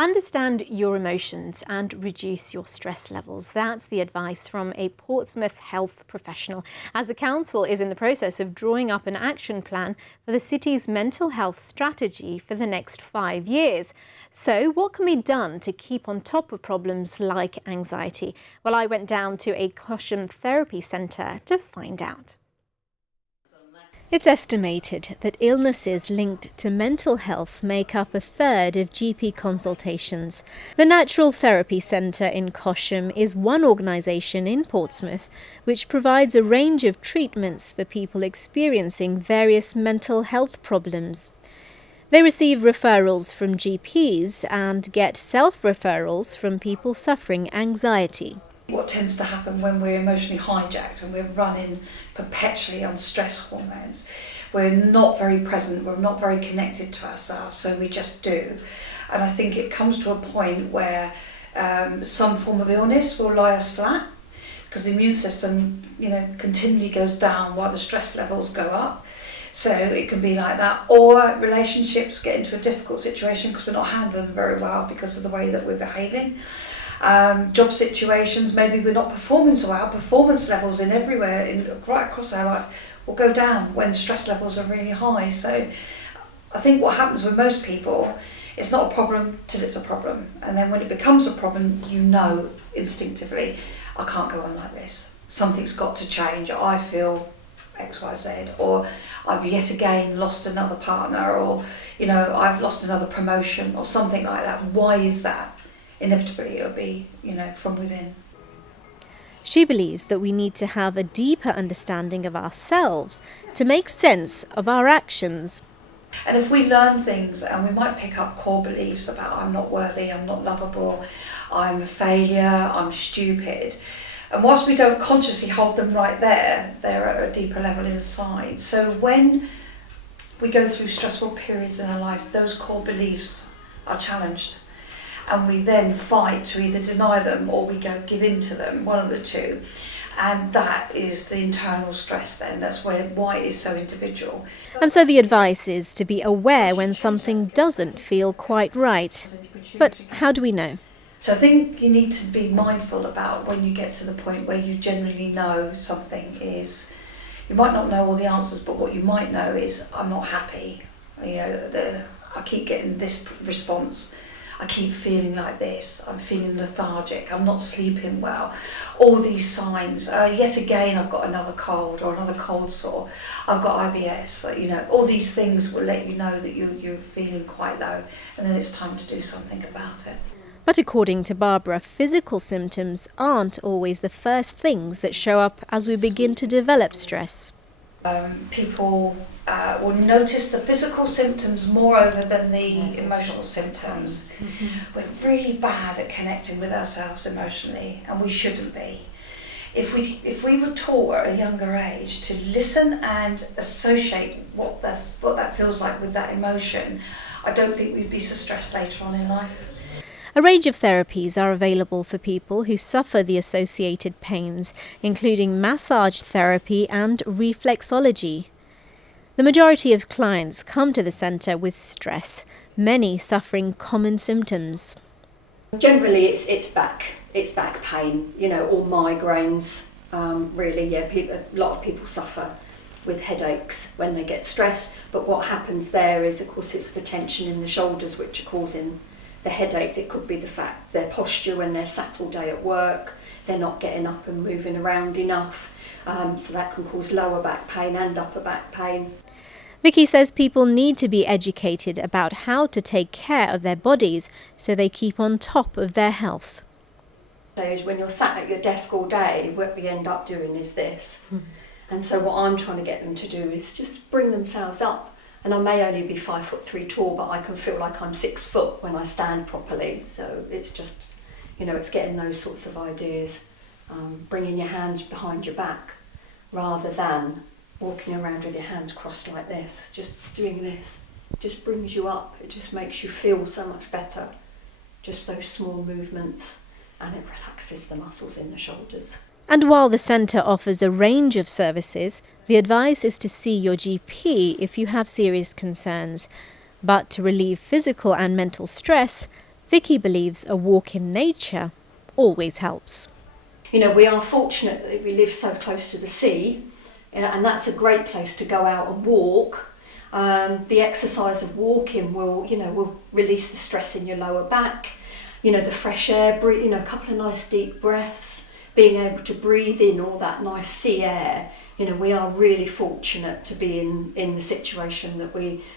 Understand your emotions and reduce your stress levels. That's the advice from a Portsmouth health professional, as the council is in the process of drawing up an action plan for the city's mental health strategy for the next 5 years. So what can be done to keep on top of problems like anxiety? Well, I went down to a Cosham therapy centre to find out. It's estimated that illnesses linked to mental health make up a third of GP consultations. The Natural Therapy Centre in Cosham is one organisation in Portsmouth which provides a range of treatments for people experiencing various mental health problems. They receive referrals from GPs and get self-referrals from people suffering anxiety. What tends to happen when we're emotionally hijacked and we're running perpetually on stress hormones, we're not very present, we're not very connected to ourselves, so we just do. And I think it comes to a point where some form of illness will lie us flat because the immune system, continually goes down while the stress levels go up. So it can be like that, or relationships get into a difficult situation because we're not handling them very well because of the way that we're behaving. Job situations, maybe we're not performing so well, performance levels right across our life will go down when stress levels are really high. So I think what happens with most people, it's not a problem till it's a problem. And then when it becomes a problem, instinctively, I can't go on like this. Something's got to change. I feel X, Y, Z, or I've yet again lost another partner, or, I've lost another promotion or something like that. Why is that? Inevitably it'll be, from within. She believes that we need to have a deeper understanding of ourselves to make sense of our actions. And if we learn things, and we might pick up core beliefs about I'm not worthy, I'm not lovable, I'm a failure, I'm stupid. And whilst we don't consciously hold them right there, they're at a deeper level inside. So when we go through stressful periods in our life, those core beliefs are challenged. And we then fight to either deny them or we give in to them, one of the two. And that is the internal stress then. That's why it is so individual. And so the advice is to be aware when something doesn't feel quite right. But how do we know? So I think you need to be mindful about when you get to the point where you generally know something is, you might not know all the answers, but what you might know is, I'm not happy. I keep getting this response. I keep feeling like this, I'm feeling lethargic, I'm not sleeping well. All these signs, yet again I've got another cold or another cold sore, I've got IBS, all these things will let you know that you're feeling quite low, and then it's time to do something about it. But according to Barbara, physical symptoms aren't always the first things that show up as we begin to develop stress. People will notice the physical symptoms moreover than the emotional symptoms. Mm-hmm. We're really bad at connecting with ourselves emotionally, and we shouldn't be. If we were taught at a younger age to listen and associate what that feels like with that emotion, I don't think we'd be so stressed later on in life. A range of therapies are available for people who suffer the associated pains, including massage therapy and reflexology. The majority of clients come to the centre with stress, many suffering common symptoms. Generally it's back pain, or migraines. A lot of people suffer with headaches when they get stressed, but what happens there is, of course, it's the tension in the shoulders which are causing the headaches. It could be the fact their posture when they're sat all day at work, they're not getting up and moving around enough, so that can cause lower back pain and upper back pain. Vicky says people need to be educated about how to take care of their bodies so they keep on top of their health. So when you're sat at your desk all day, what we end up doing is this. And so what I'm trying to get them to do is just bring themselves up. And I may only be 5'3" tall, but I can feel like I'm 6 foot when I stand properly. So it's just, it's getting those sorts of ideas, bringing your hands behind your back rather than walking around with your hands crossed like this. Just doing this just brings you up. It just makes you feel so much better. Just those small movements, and it relaxes the muscles in the shoulders. And while the centre offers a range of services, the advice is to see your GP if you have serious concerns. But to relieve physical and mental stress, Vicky believes a walk in nature always helps. You know, we are fortunate that we live so close to the sea, and that's a great place to go out and walk. The exercise of walking will release the stress in your lower back. You know, the fresh air, a couple of nice deep breaths, being able to breathe in all that nice sea air. You know, we are really fortunate to be in the situation that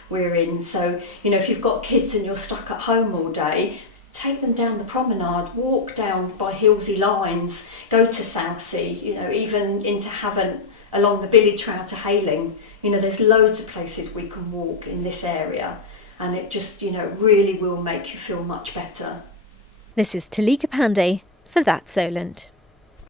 we're in. So, you know, if you've got kids and you're stuck at home all day, take them down the promenade, walk down by Hillsy Lines, go to Southsea, you know, even into Havant, along the Billy Trail to Hayling. You know, there's loads of places we can walk in this area, and it just, you know, really will make you feel much better. This is Tulika Pandey for That Solent.